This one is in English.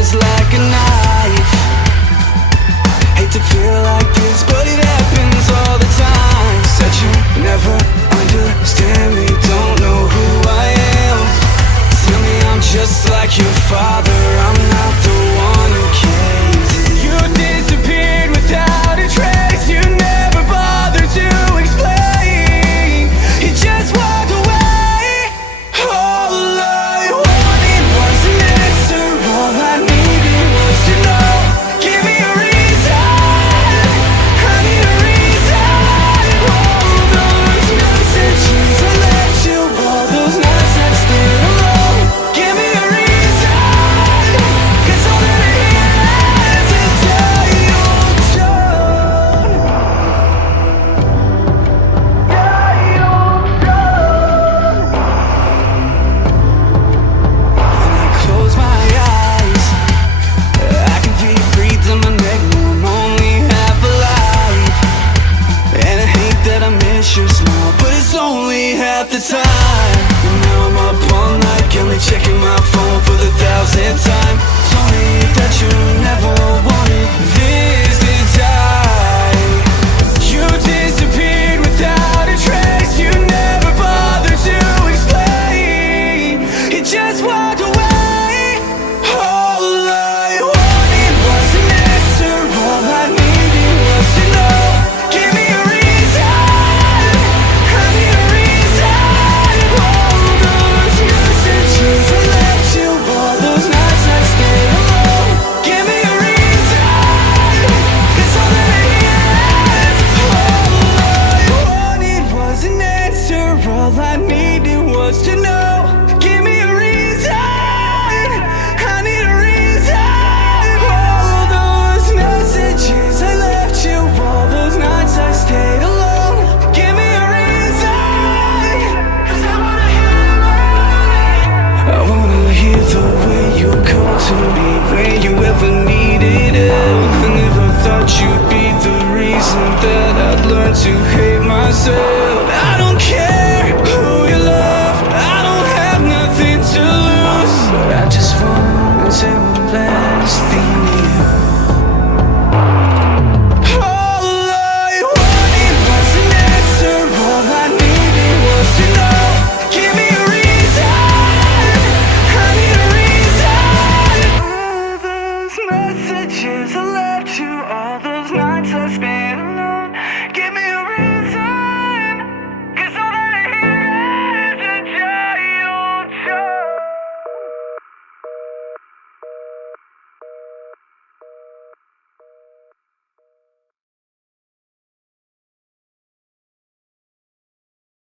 is like a knife. Hate to feel like this, but it happens all the time. Said you never understand me, don't know who I am. Tell me I'm just like your father, I'm not the one who caved in. You disappeared without a trace, you never bothered to explain. You just walked away. All I wanted was an answer, all I needed was to know. Give me a reason, I need a reason. All those messages I left you, all those nights I stayed alone. Give me a reason, 'cause all that I hear is a dial tone. When I close my eyes, I can feel you breathe on my neck. No, I'm only half alive. And I hate that I miss your smile, but it's only half the time. And now I'm up all night, got me checking my phone for the 1000th time. Told me that you never wanted this to die. You disappeared without a trace, you never bothered to explain. You just walked away. All I wanted was an answer, all I needed was to know. Give me a reason, I need a reason. All those messages I left you, all those nights I stayed alone. Give me a reason, 'cause all that I hear is all I wanted was an answer, all I needed was to know. Give me a reason, I need a reason. All those messages I left you, all those nights I stayed alone. Give me a reason, 'cause I wanna hear the way you call to me when you ever needed it. I never thought you'd be the reason that I'd learn to hate myself. I don't care who you love, I don't have nothing to lose, but I just wanna say one last thing.